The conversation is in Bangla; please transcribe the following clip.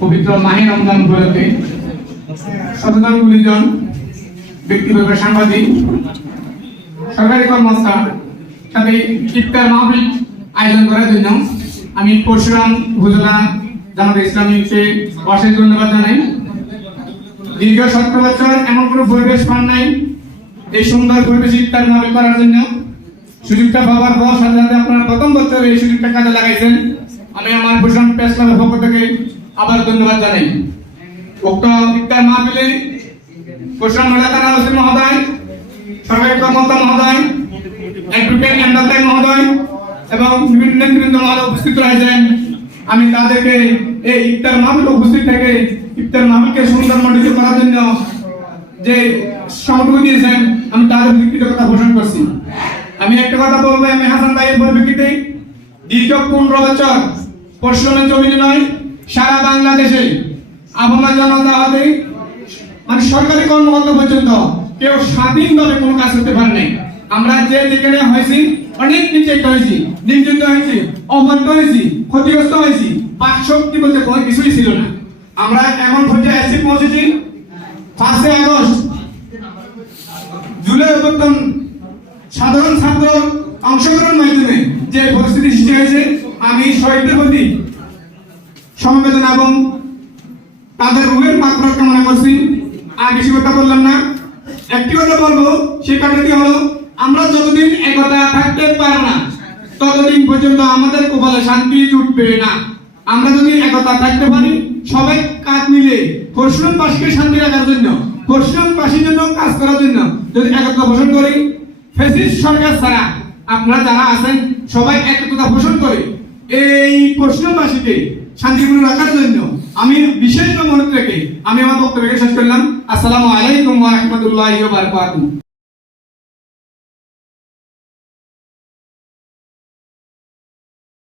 পবিত্র মাহে রমজান উপলক্ষে সচেতন গুণীজন ব্যক্তিবর্গ, সাংবাদিক, সরকারি কর্মকর্তা সাথে ইফতার মাহফিল আয়োজন করার জন্য আমি পরশুরাম উপজেলা জামাতে ইসলামীকে অশেষ ধন্যবাদ জানাই। দীর্ঘ 17 বছর এমন কোনো পরিবেশ পান নাই এই সুন্দর পরিবেশ ইফতার মাহফিল করার জন্য। সুযোগটা পাওয়ার পর সাথে সাথে আপনারা প্রথম বছর এই সুযোগটা কাজে লাগাইছেন। আমি আমার ভূষণ প্রেস ক্লাবের পক্ষ থেকে আবার ধন্যবাদ জানাই। উক্ত ইফতার মাহফিলে পরশুরাম থানা ওসি মহোদয়, সরকারি কর্মকর্তা মহোদয়, অ্যাডভোকেট এমদাদ মহোদয় এবং বিভিন্ন নেতৃবৃন্দ মহোদয় উপস্থিত রয়েছেন। আমি তাদেরকে এই ইফতার মাহফিল উপস্থিত থেকে ইফতার মাহফিলকে সুন্দরমণ্ডিত করার জন্য যে সমর্থন দিয়েছেন আমি তাদের কৃতজ্ঞতা ঘোষণা করছি। আমি একটা কথা বলবো, আমি হাসান ভাইয়ের পরিপ্রেক্ষিতে দীর্ঘ 15 বছর পরশুরামের জমিনে নয়, সারা বাংলাদেশে আবহাওয়া জনতা হতে মানে সরকারি কর্মকর্তা পর্যন্ত কেউ স্বাধীনভাবে কোনো কাজ করতে পারে নাই। আমরা যে যেখানে হয়েছি অনেক নির্যাতিত হয়েছি, নির্যাতিত হয়েছি, অবহেলিত হয়েছি, ক্ষতিগ্রস্ত হয়েছি, বাক শক্তি বলতে কোনো কিছুই ছিল না। আমরা এমন পর্যায়ে এসে পৌঁছেছি 5 আগস্ট জুলাই অভ্যুত্থান সাধারণ ছাত্র অংশগ্রহণের মাধ্যমে যে পরিস্থিতি সৃষ্টি হয়েছে, আমি শহীদদের প্রতি সমবেদনা এবং তাদের রুহের মাগফিরাত কামনা করছি। আর বেশি কথা বললাম না, একটি কথা বলবো, সেই কথাটি হলো আমরা যতদিন একতা থাকতে পারব না ততদিন পর্যন্ত আমাদের কপালে শান্তি জুটবে না। আমরা যদি একতা থাকতে পারি, সবাই কাঁধ মিলে পরশুরামবাসীকে শান্তি রাখার জন্য, পরশুরামবাসীর জন্য কাজ করার জন্য যদি একতা পোষণ করি, ফ্যাসিস্ট সরকার ছাড়া আপনারা যারা আছেন সবাই একতা পোষণ করে এই পরশুরামবাসীকে শান্তিপূর্ণ রাখার জন্য আমি বিশেষ মনোযোগ রেখে আমি আমার বক্তব্য শেষ করলাম। আসসালামু আলাইকুম ওয়া রাহমাতুল্লাহি ওয়া বারাকাতুহু।